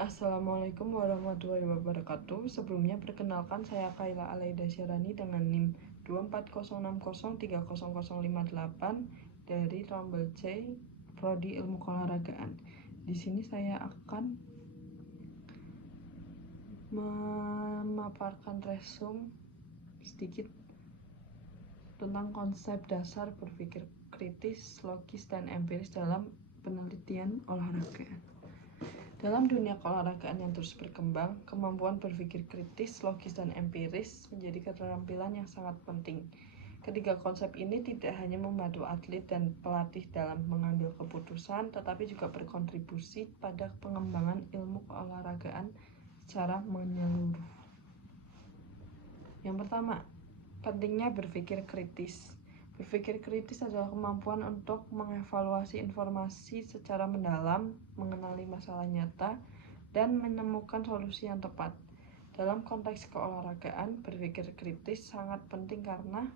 Assalamualaikum warahmatullahi wabarakatuh. Sebelumnya perkenalkan, saya Kaila Alaida Syarani dengan NIM 24060300058 dari Rombel C, Prodi Ilmu Keolahragaan. Di sini saya akan memaparkan resume sedikit tentang konsep dasar berpikir kritis, logis, dan empiris dalam penelitian olahraga. Dalam dunia keolahragaan yang terus berkembang, kemampuan berpikir kritis, logis, dan empiris menjadi keterampilan yang sangat penting. Ketiga konsep ini tidak hanya membantu atlet dan pelatih dalam mengambil keputusan, tetapi juga berkontribusi pada pengembangan ilmu keolahragaan secara menyeluruh. Yang pertama, pentingnya berpikir kritis. Berpikir kritis adalah kemampuan untuk mengevaluasi informasi secara mendalam, mengenali masalah nyata, dan menemukan solusi yang tepat. Dalam konteks keolahragaan, berpikir kritis sangat penting karena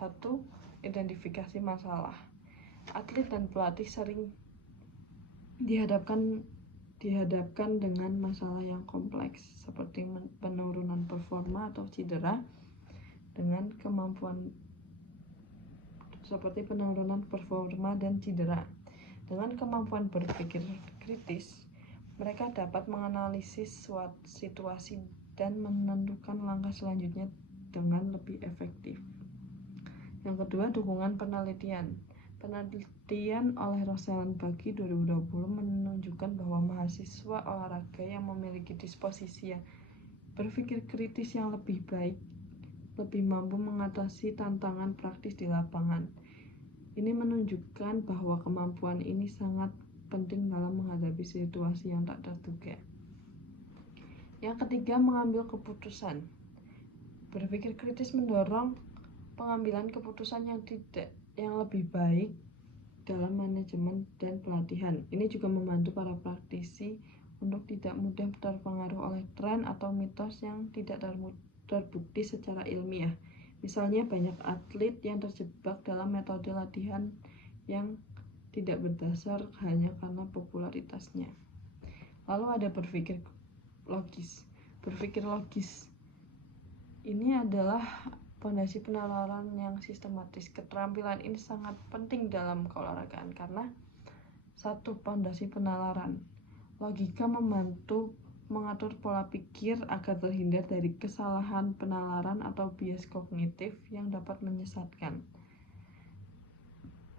1. Identifikasi masalah. Atlet dan pelatih sering dihadapkan dengan masalah yang kompleks seperti penurunan performa atau cedera dan Dengan kemampuan berpikir kritis, mereka dapat menganalisis situasi dan menentukan langkah selanjutnya dengan lebih efektif. Yang kedua, dukungan penelitian. Penelitian oleh Rosalind Buggy 2020 menunjukkan bahwa mahasiswa olahraga yang memiliki disposisi berpikir kritis yang lebih baik lebih mampu mengatasi tantangan praktis di lapangan. Ini menunjukkan bahwa kemampuan ini sangat penting dalam menghadapi situasi yang tak terduga. Yang ketiga, mengambil keputusan. Berpikir kritis mendorong pengambilan keputusan yang lebih baik dalam manajemen dan pelatihan. Ini juga membantu para praktisi untuk tidak mudah terpengaruh oleh tren atau mitos yang tidak terbukti secara ilmiah. Misalnya, banyak atlet yang terjebak dalam metode latihan yang tidak berdasar hanya karena popularitasnya. Lalu ada berpikir logis. Berpikir logis ini adalah fondasi penalaran yang sistematis. Keterampilan ini sangat penting dalam keolahragaan karena 1. Fondasi penalaran. Logika membantu mengatur pola pikir agar terhindar dari kesalahan penalaran atau bias kognitif yang dapat menyesatkan.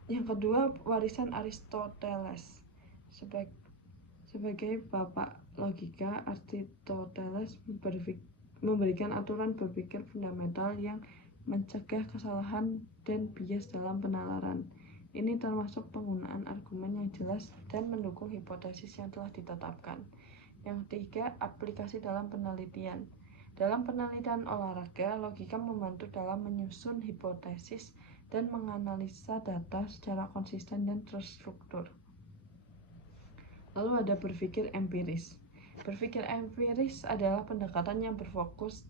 Yang kedua, warisan Aristoteles. Sebagai bapak logika, Aristoteles memberikan aturan berpikir fundamental yang mencegah kesalahan dan bias dalam penalaran. Ini termasuk penggunaan argumen yang jelas dan mendukung hipotesis yang telah ditetapkan. Yang ketiga, aplikasi dalam penelitian. Dalam penelitian olahraga, logika membantu dalam menyusun hipotesis dan menganalisa data secara konsisten dan terstruktur. Lalu ada berpikir empiris. Berpikir empiris adalah pendekatan yang berfokus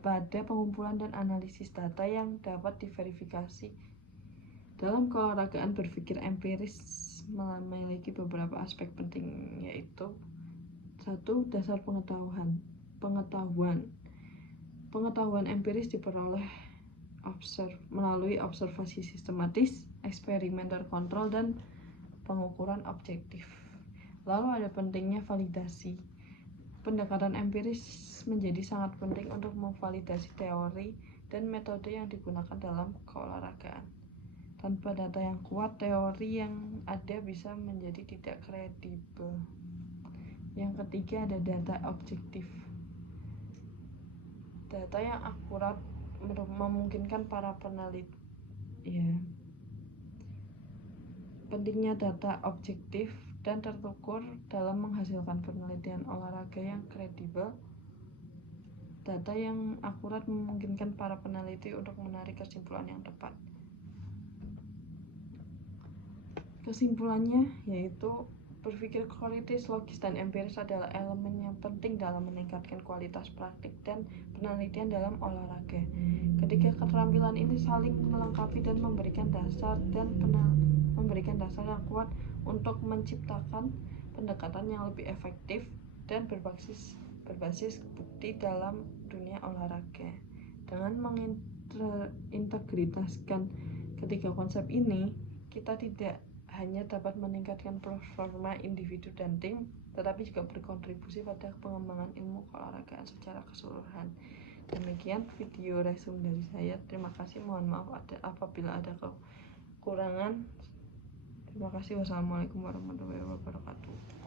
pada pengumpulan dan analisis data yang dapat diverifikasi. Dalam keolahragaan, berpikir empiris memiliki beberapa aspek penting, yaitu 1. Dasar pengetahuan. Pengetahuan empiris diperoleh melalui observasi sistematis, eksperimen terkontrol, dan pengukuran objektif. Lalu ada pentingnya validasi. Pendekatan empiris menjadi sangat penting untuk memvalidasi teori dan metode yang digunakan dalam keolahragaan. Tanpa data yang kuat, teori yang ada bisa menjadi tidak kredibel. Yang ketiga ada data objektif. Data yang akurat memungkinkan para peneliti. Pentingnya data objektif dan terukur dalam menghasilkan penelitian olahraga yang kredibel. Data yang akurat memungkinkan para peneliti untuk menarik kesimpulan yang tepat. Kesimpulannya yaitu berpikir kritis, logis, dan empiris adalah elemen yang penting dalam meningkatkan kualitas praktik dan penelitian dalam olahraga. Ketiga keterampilan ini saling melengkapi dan memberikan dasar yang kuat untuk menciptakan pendekatan yang lebih efektif dan berbasis bukti dalam dunia olahraga. Dengan mengintegritaskan ketiga konsep ini, kita tidak hanya dapat meningkatkan performa individu dan tim, tetapi juga berkontribusi pada pengembangan ilmu keolahragaan secara keseluruhan. Demikian video resume dari saya. Terima kasih. Mohon maaf apabila ada kekurangan. Terima kasih. Wassalamualaikum warahmatullahi wabarakatuh.